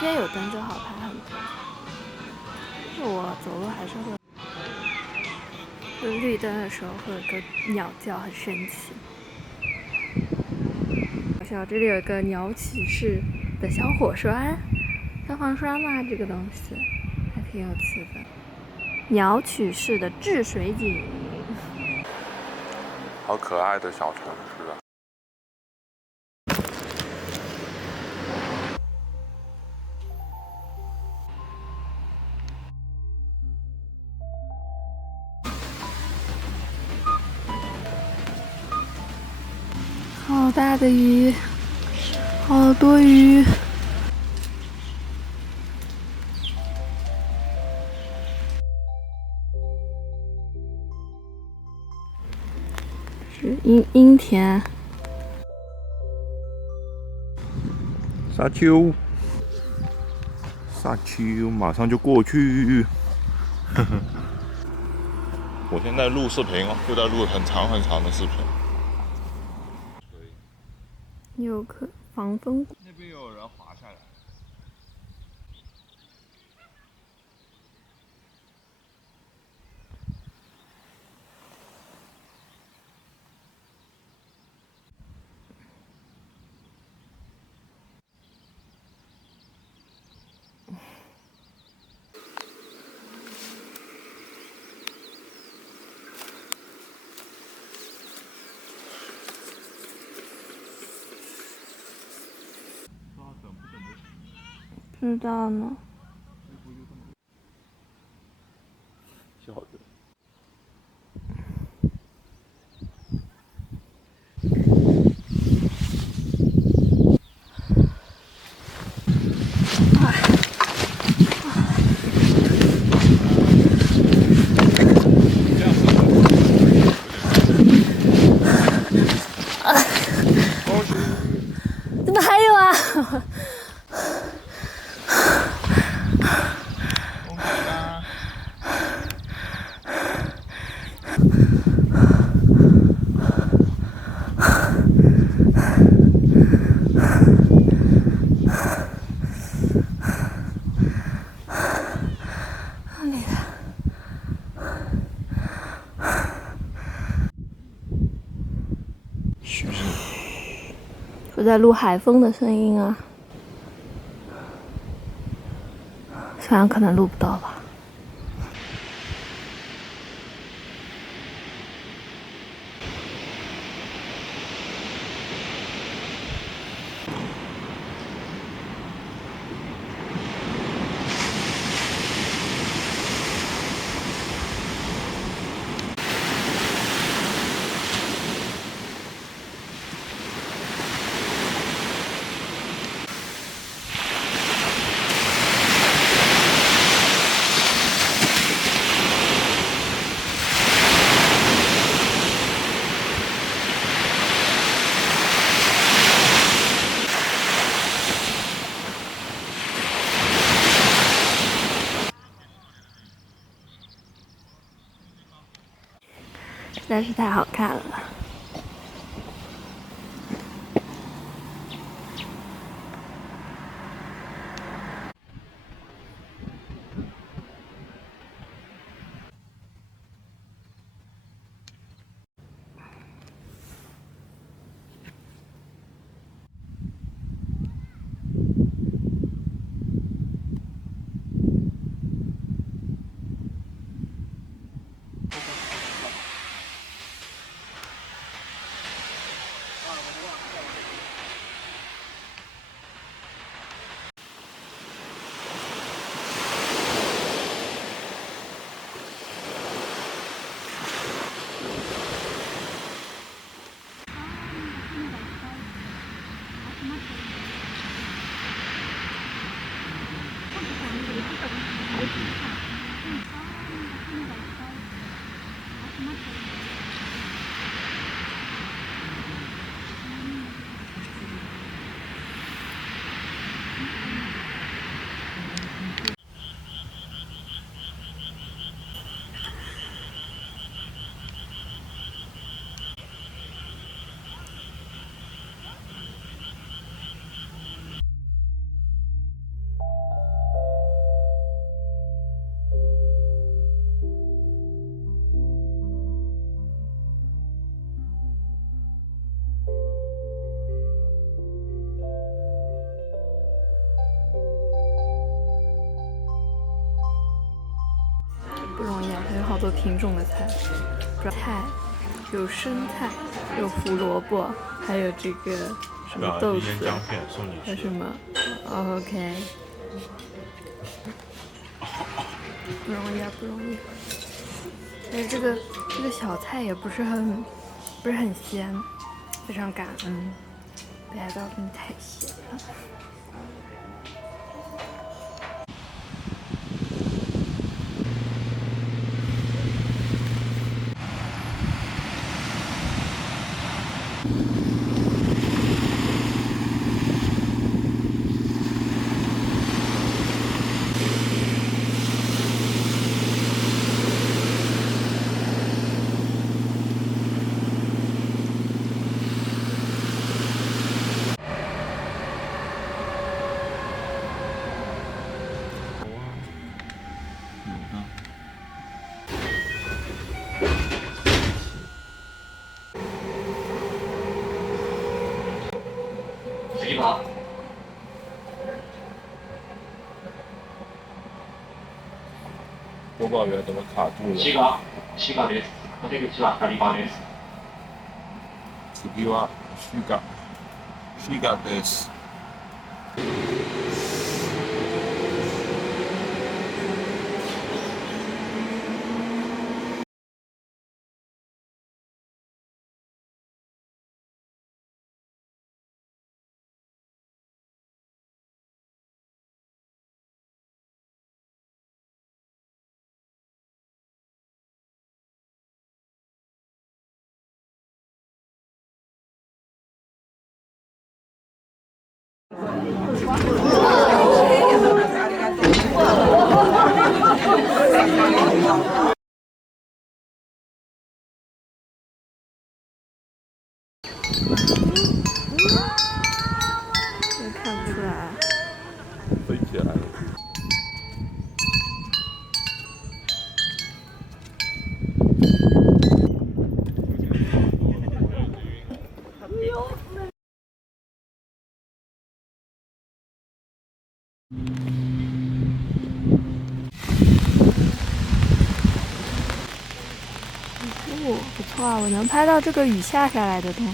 边有灯就好拍很多。但是我走路还是会，就绿灯的时候会有个鸟叫，很神奇。好笑，这里有一个鸟取式的小火栓，消防栓嘛，这个东西还挺有趣的。鸟取式的治水井，好可爱的小城市啊！好大的鱼，好多鱼。是阴田。沙丘，沙丘马上就过去。我现在录视频哦，就在录很长很长的视频。有个防风。那边有人滑下来。不知道呢。小的。怎么还有啊？我在录海风的声音啊，虽然可能录不到吧。实在是太好看了。不容易啊，还有好多品种的菜，菜有生菜，有胡萝卜，还有这个什么豆子，还有什么？OK， 不容易啊，不容易。但是这个小菜也不是很鲜，非常感恩，北海道真的太咸了。播报员怎么卡住了？滋賀です。お出口は左側です。次は滋賀です。看不出来。飞起来了。不错啊，我能拍到这个雨下下来的东西。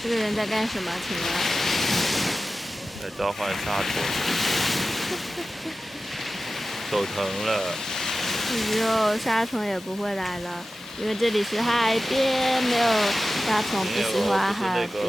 这个人在干什么？请问？在召唤沙虫。手疼了。以后沙虫也不会来了，因为这里是海边，没有沙虫不喜欢海边。